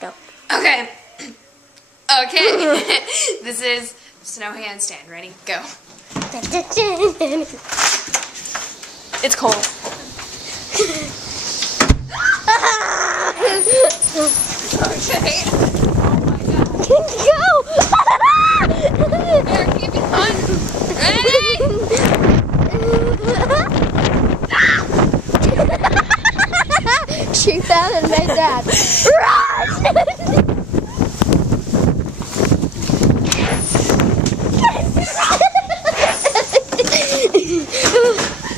Go. Okay. Okay. This is snow handstand. Ready? Go. It's cold. Okay. Oh my god. Go! Here, keep it on. Ready? She fell and made that. Run!